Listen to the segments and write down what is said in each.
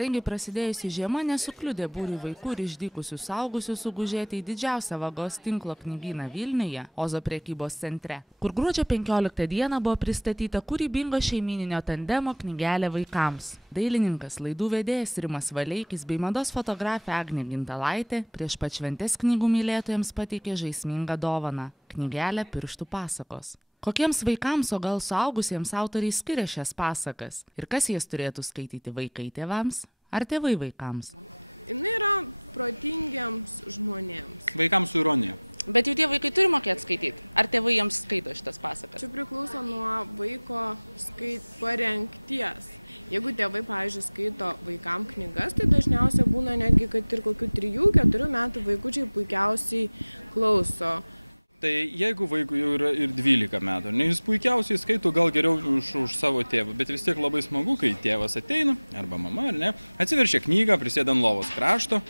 Taigi prasidėjusi žiema nesukliudė būriui vaikų ir išdykusių suaugusių sugužėti į didžiausią vagos tinklo knygyną Vilniuje, Ozo prekybos centre, kur gruodžio 15 dieną buvo pristatyta kūrybingo šeimyninio tandemo knygelė vaikams. Dailininkas, laidų vedėjas Rimas Valeikis bei mados fotografė Agnė Gintalaitė prieš pat šventes knygų mylėtojams pateikė žaismingą dovaną – knygelę Pirštų pasakos. Kokiems vaikams, o gal suaugusiems autoriai skiria šias pasakas ir kas jas turėtų skaityti vaikai tėvams ar tėvai vaikams? Jis yra protingiems žmonėms. Vaikams su ironija. Bet jau tie vaikai turi mokėti skaityti. Ar tėvai jiems skaito šitas pasakas? Čia priklauso nuo vaiko parengties. Jeigu tėvai, pavyzdžiui, skaito vaikam knygas, tai dažniausiai būna netgi, kad ir kokių 3-4 metų vaikučiai puikiausiai klauso. Tai jeigu vaikui jau yra ir 12 metų, jis puikiausiai skaito gal geriau už savo tėvą, bet vis tiek labai smagu, kai tėvas ateina, arba mama, ar ne, atsiverčia knygą, prisėda ant lovos krašto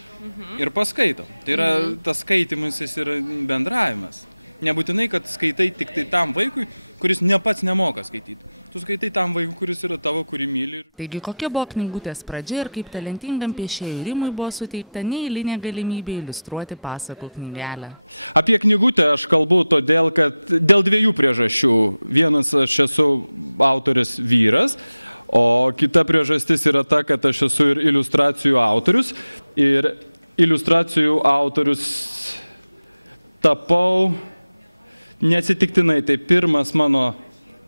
ir paskaito. Tai yra tas skaitimas, jis yra bendravimas. Nebūtinai, kad skaitai tik tai tam vaikui, kuris pats nemoka skaityti. Tu skaitai tam vaikui, kuris yra tavo, kurį myli. Taigi kokia buvo knygutės pradžia ir kaip talentingam piešėjui Rimui buvo suteikta neeilinė galimybė iliustruoti pasakų knygelę? Apie knygutę aš kalbu todėl, kad dėl 2 priežasčių. Vienas, aš esu autorius vyras, o kita priežastis yra ta, kad aš esu ir iliustracijų autorius. Ir iliustracijų autorius tapau neatsitiktinai. Tai pirmas mano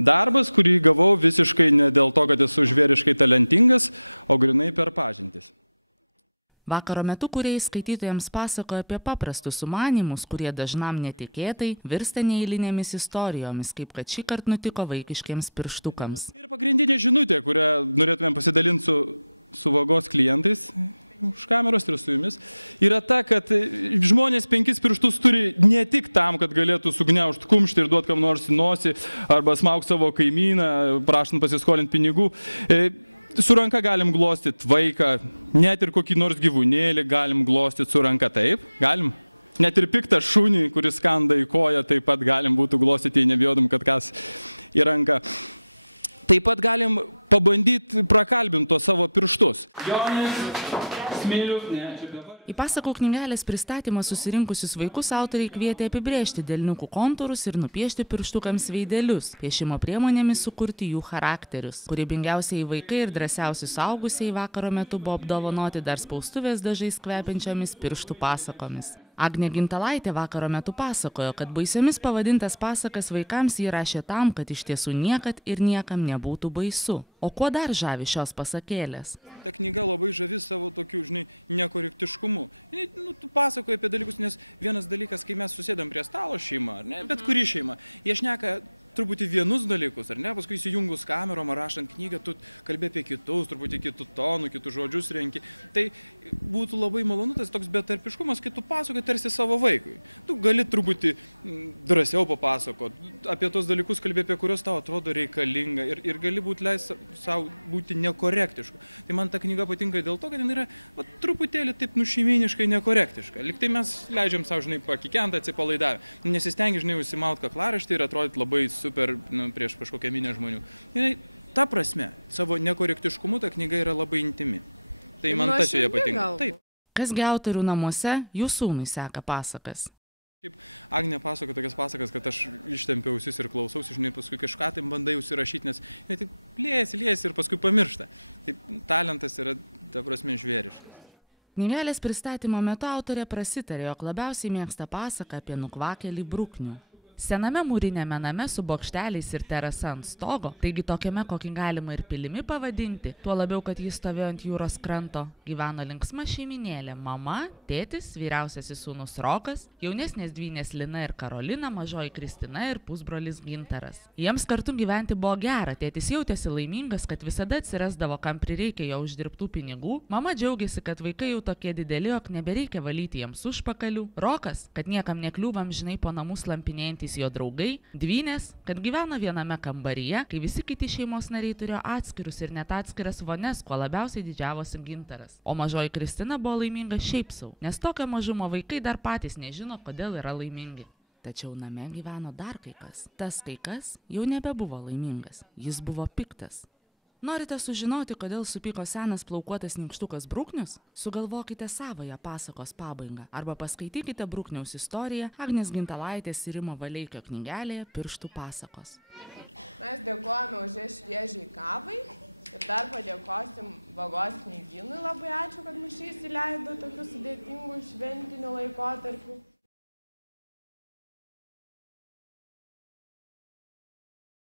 darbas, kurį gavau visiškai ne dėl to, kad esu žvėriškai talentingas, o grynai per pažintis. Vakaro metu kūrėjai skaitytojams pasakoja apie paprastus sumanymus, kurie dažnam netikėtai virsta neeilinėmis istorijomis, kaip kad šį kartą nutiko vaikiškiems pirštukams. Ir pagrindinė žinutė, kurią norėtumėm pasidalinti su vagos klientais, už kameros ir su jumis, yra ta, kad žmonės 5 pirštus turi ne tik tam, kad galėtų sugniaužti kumštį ir duoti kam nors į nosį, arba smaugti savo kaimyną, prašant pasiskolinti pinigų. Su ranka galim glostyti vaiką, net ir kokį nors gyvūnėlį galim glostyti su ranka, taip? Galim? Net ir piktą šunį, kuris skanda į koją, taip pat galim būtų glostyti, jei nebijodam, kad kas į ranką. Taip pat galim pabandyti prakalbinti to savo pirštus. Į pasakų knygelės pristatymą susirinkusius vaikus autoriai kvietė apibrėžti delniukų kontūrus ir nupiešti pirštukams veidelius, piešimo priemonėmis sukurti jų charakterius. Kūrybingiausiai vaikai ir drąsiausi suaugusiai vakaro metu buvo apdovanoti dar spaustuvės dažais kvepiančiomis pirštų pasakomis. Agnė Gintalaitė vakaro metu pasakojo, kad baisiomis pavadintas pasakas vaikams jį rašė tam, kad iš tiesų niekad ir niekam nebūtų baisu. O kuo dar žavi šios pasakėlės? Ta knyga labai žavi savo tokiu, nekorektiškumu. Tu pasakoji apie dalykus, nes vienas dalykas, kai mes susėdam prie stalo šeima, ne, bet kuri šeima, jie šneka truputį vienus dalykus, ar ne, paskui įsijungus kamerom ar rašant knygą, tu kalbė apie kitus, truputį kitų tonų, kitus žodžius renki. Tai būtų labai malonu tas toks betarpiškumas, kai tu pasakoji tarsi savo vaikui. Tu gali truputį drąsiau papasakoti, apie tos dalykus kalbė, apie kurios tau atrodo reikalinga ir gali būti leis savo būti nekorektišku. Tai man ta knyga patinka dėl to, kad jinai yra truputėlį taip šeimyniškai nekorektiška. Lyg tai mes leidžiam savo, pakikent atsipalaidavę. Nesistengi, užsimaut kaklaraištį ir atrodyti labai super prieš kažkokią minę žmonių. Ta prasme, savo nekorektiškumu ta knyga yra labai intimi. Tai man tas joje patinka. Taip. Kasgi autorių namuose jų sūnui seka pasakas? Kaip Agnė pasako tokias pasakas, kad aš ištempiau ausis ir klausausi, paskui kažką tai bandai užsirašyti, nes taip liesi ir paskui pamiršta. Taip talentas yra, ta prasme, žvėriškas. Knygelės pristatymo metu autorė prasitarė, jog labiausiai mėgsta pasaką apie nukvakelį bruknių. Sename mūrinėme name su bokšteliais ir terasa ant stogo, taigi tokiame, kokį galima ir pilimi pavadinti, tuo labiau, kad jis stovėjo ant jūros kranto, gyveno linksma šeiminėlė – mama, tėtis, vyriausiasis sūnus Rokas, jaunesnės dvynės Lina ir Karolina, mažoji Kristina ir pusbrolis Gintaras. Jiems kartu gyventi buvo gera, tėtis jautėsi laimingas, kad visada atsirasdavo, kam prireikė jo uždirbtų pinigų, mama džiaugiasi, kad vaikai jau tokie dideli, jog nebereikia valyti jiems užpakalių, Rokas, kad niekam nekliūvam žinai po namus lampinėjantys jo draugai, dvynės, kad gyveno viename kambaryje, kai visi kiti šeimos nariai turėjo atskirus ir net atskiras vones, kuo labiausiai didžiavosi Gintaras. O mažoji Kristina buvo laiminga šiaip sau, nes tokio mažumo vaikai dar patys nežino, kodėl yra laimingi. Tačiau name gyveno dar kai kas. Tas kai kas jau nebebuvo laimingas, jis buvo piktas. Norite sužinoti, kodėl supyko senas plaukuotas nykštukas Bruknius? Sugalvokite savąją pasakos pabaigą arba paskaitykite Brukniaus istoriją Agnės Gintalaitės ir Rimo Valeikio knygelėje Pirštų pasakos. Mes dėkojame už ją šviežiai kavai ir dar padėkosim Vagos knygynui. Labai ačiū, kad mus čia įsileido tokiu sudėtingu šventiniu laikotarpiu.